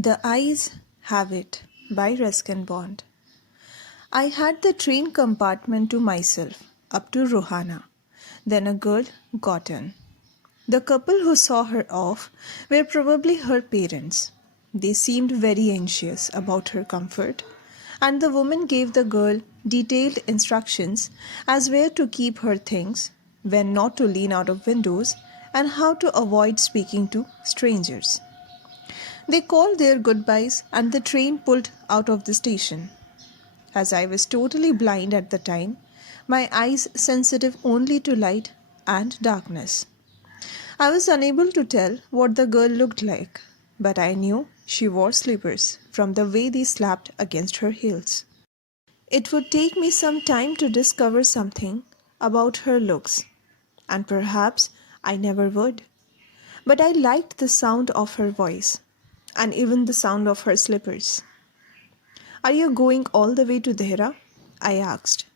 The Eyes Have It by Ruskin. I had the train compartment to myself, up to Rohana. Then a girl got in. The couple who saw her off were probably her parents. They seemed very anxious about her comfort, and the woman gave the girl detailed instructions as where to keep her things, when not to lean out of windows, and how to avoid speaking to strangers. They called their goodbyes and the train pulled out of the station. As I was totally blind at the time, my eyes sensitive only to light and darkness, I was unable to tell what the girl looked like, but I knew she wore slippers from the way they slapped against her heels. It would take me some time to discover something about her looks, and perhaps I never would. But I liked the sound of her voice, and even the sound of her slippers. "Are you going all the way to Dehra?" I asked.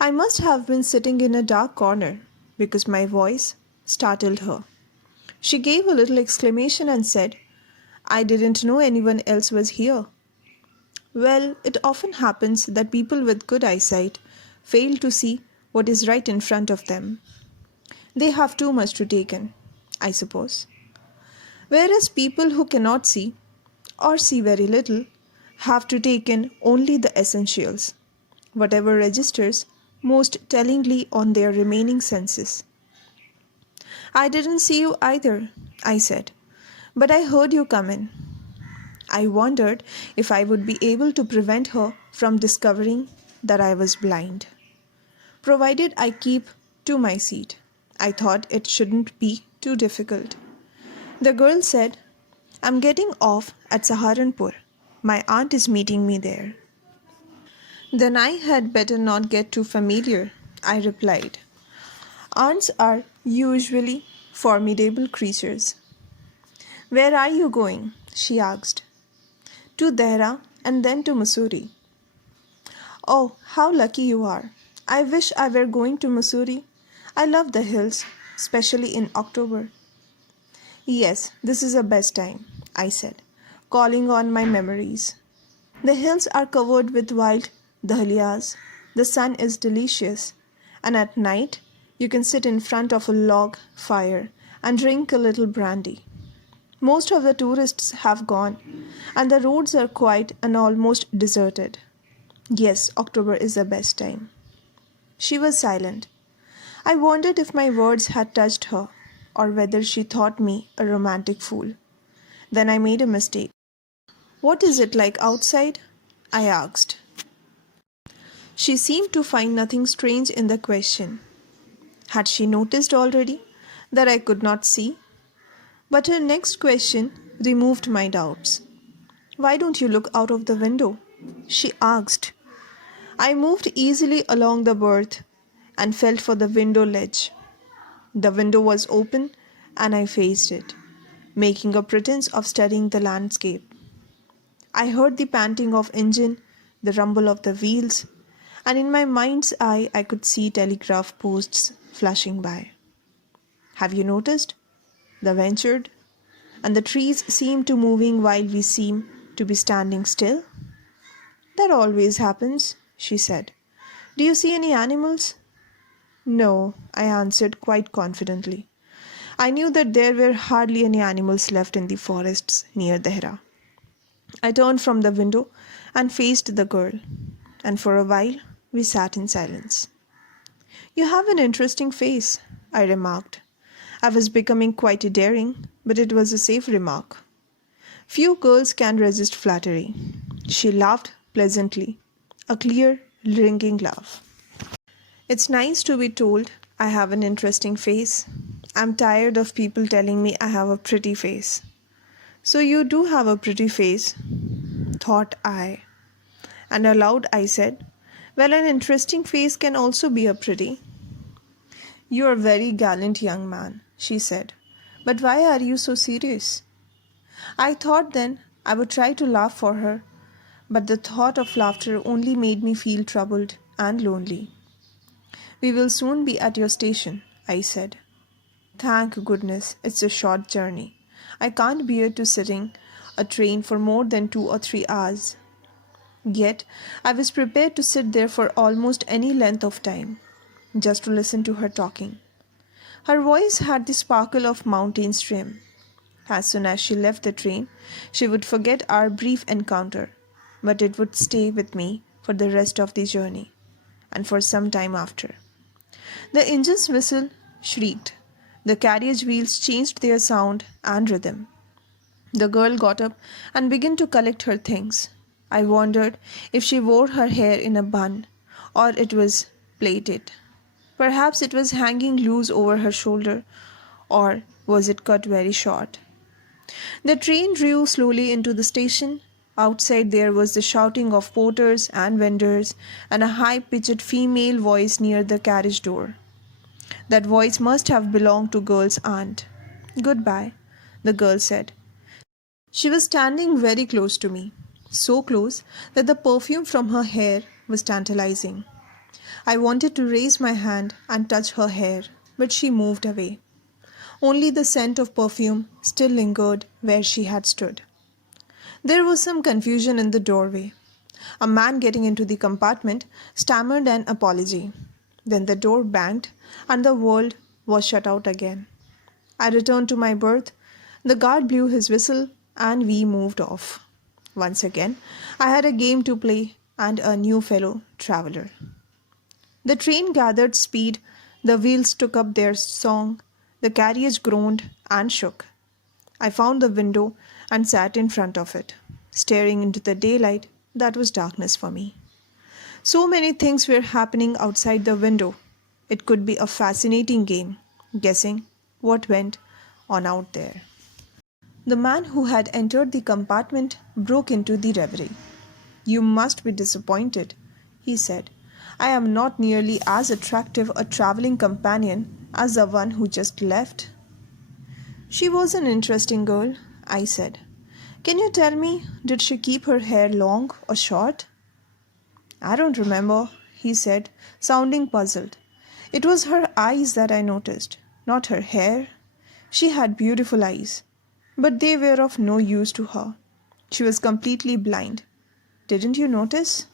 I must have been sitting in a dark corner, because my voice startled her. She gave a little exclamation and said, "I didn't know anyone else was here." Well, it often happens that people with good eyesight fail to see what is right in front of them. They have too much to take in, I suppose. Whereas people who cannot see, or see very little, have to take in only the essentials, whatever registers most tellingly on their remaining senses. "I didn't see you either," I said, "but I heard you come in." I wondered if I would be able to prevent her from discovering that I was blind. Provided I keep to my seat, I thought it shouldn't be too difficult. The girl said, "I'm getting off at Saharanpur. My aunt is meeting me there." "Then I had better not get too familiar," I replied. Aunts are usually formidable creatures. "Where are you going?" she asked. "To Dehra and then to Mussoorie." "Oh, how lucky you are. I wish I were going to Mussoorie. I love the hills, especially in October." "Yes, this is the best time," I said, calling on my memories. "The hills are covered with wild dahlias, the sun is delicious, and at night you can sit in front of a log fire and drink a little brandy. Most of the tourists have gone, and the roads are quiet and almost deserted. Yes, October is the best time." She was silent. I wondered if my words had touched her, or whether she thought me a romantic fool. Then I made a mistake. "What is it like outside?" I asked. She seemed to find nothing strange in the question. Had she noticed already that I could not see? But her next question removed my doubts. "Why don't you look out of the window?" she asked. I moved easily along the berth and felt for the window ledge. The window was open and I faced it, making a pretense of studying the landscape. I heard the panting of engine, the rumble of the wheels, and in my mind's eye I could see telegraph posts flashing by. "Have you noticed?" they ventured. "And the trees seem to moving while we seem to be standing still." "That always happens," she said. "Do you see any animals?" "No," I answered quite confidently. I knew that there were hardly any animals left in the forests near Dehra. I turned from the window and faced the girl, and for a while we sat in silence. "You have an interesting face," I remarked. I was becoming quite daring, but it was a safe remark. Few girls can resist flattery. She laughed pleasantly, a clear, ringing laugh. "It's nice to be told I have an interesting face. I'm tired of people telling me I have a pretty face." "So you do have a pretty face," thought I. And aloud I said, "Well, an interesting face can also be a pretty." "You are a very gallant young man," she said. "But why are you so serious?" I thought then I would try to laugh for her, but the thought of laughter only made me feel troubled and lonely. "We will soon be at your station," I said. "Thank goodness it's a short journey. I can't bear to sitting a train for more than 2 or 3 hours. Yet I was prepared to sit there for almost any length of time, just to listen to her talking. Her voice had the sparkle of mountain stream. As soon as she left the train, she would forget our brief encounter, but it would stay with me for the rest of the journey, and for some time after. The engine's whistle shrieked. The carriage wheels changed their sound and rhythm. The girl got up and began to collect her things. I wondered if she wore her hair in a bun, or it was plaited. Perhaps it was hanging loose over her shoulder, or was it cut very short? The train drew slowly into the station. Outside there was the shouting of porters and vendors, and a high-pitched female voice near the carriage door. That voice must have belonged to girl's aunt. "Goodbye," the girl said. She was standing very close to me, so close that the perfume from her hair was tantalizing. I wanted to raise my hand and touch her hair, but she moved away. Only the scent of perfume still lingered where she had stood. There was some confusion in the doorway. A man getting into the compartment stammered an apology. Then the door banged and the world was shut out again. I returned to my berth. The guard blew his whistle and we moved off. Once again, I had a game to play and a new fellow traveler. The train gathered speed, the wheels took up their song, the carriage groaned and shook. I found the window and sat in front of it, staring into the daylight that was darkness for me. So many things were happening outside the window. It could be a fascinating game, guessing what went on out there. The man who had entered the compartment broke into the reverie. "You must be disappointed," he said. "I am not nearly as attractive a traveling companion as the one who just left." "She was an interesting girl," I said. "Can you tell me, did she keep her hair long or short?" "I don't remember," he said, sounding puzzled. "It was her eyes that I noticed, not her hair. She had beautiful eyes, but they were of no use to her. She was completely blind. Didn't you notice?"